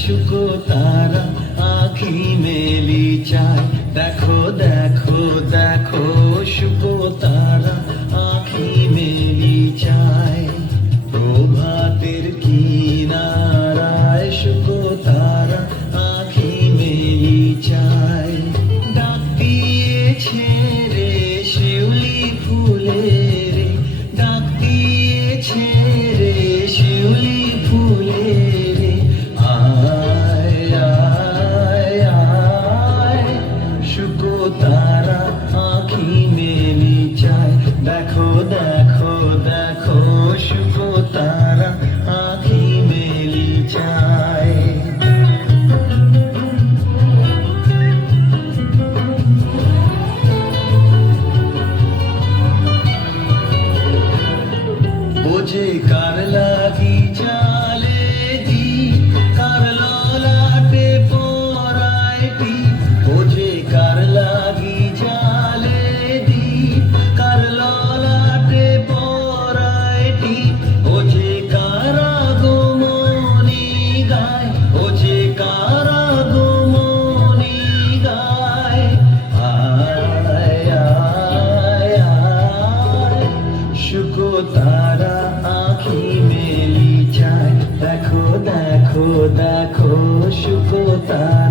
শুকো তারা আখি মেলি চা খোদা খোশ কোথা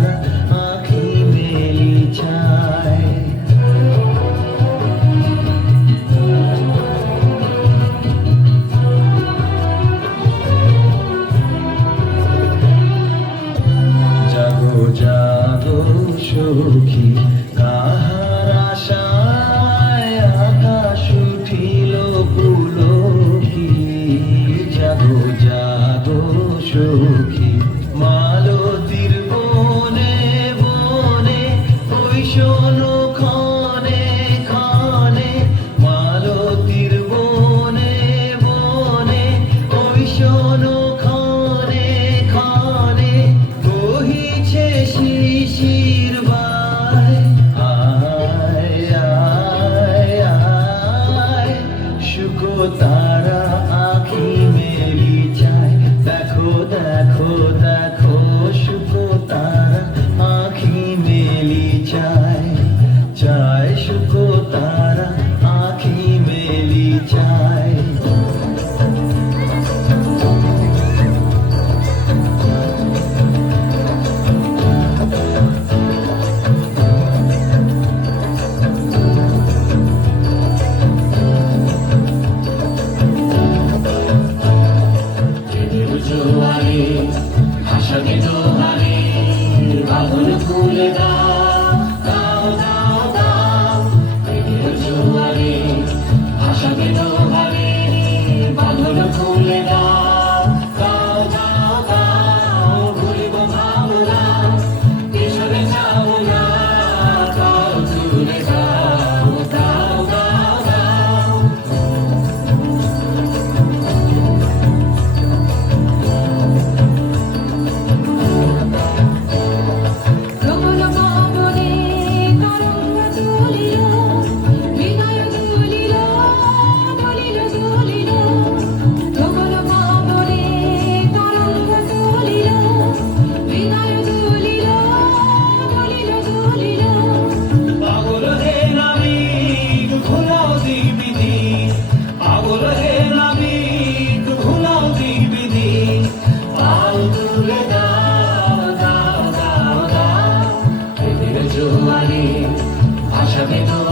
হারে ভাষাকে তো হারে বাদল খুলে দাও ভাষা বেদনা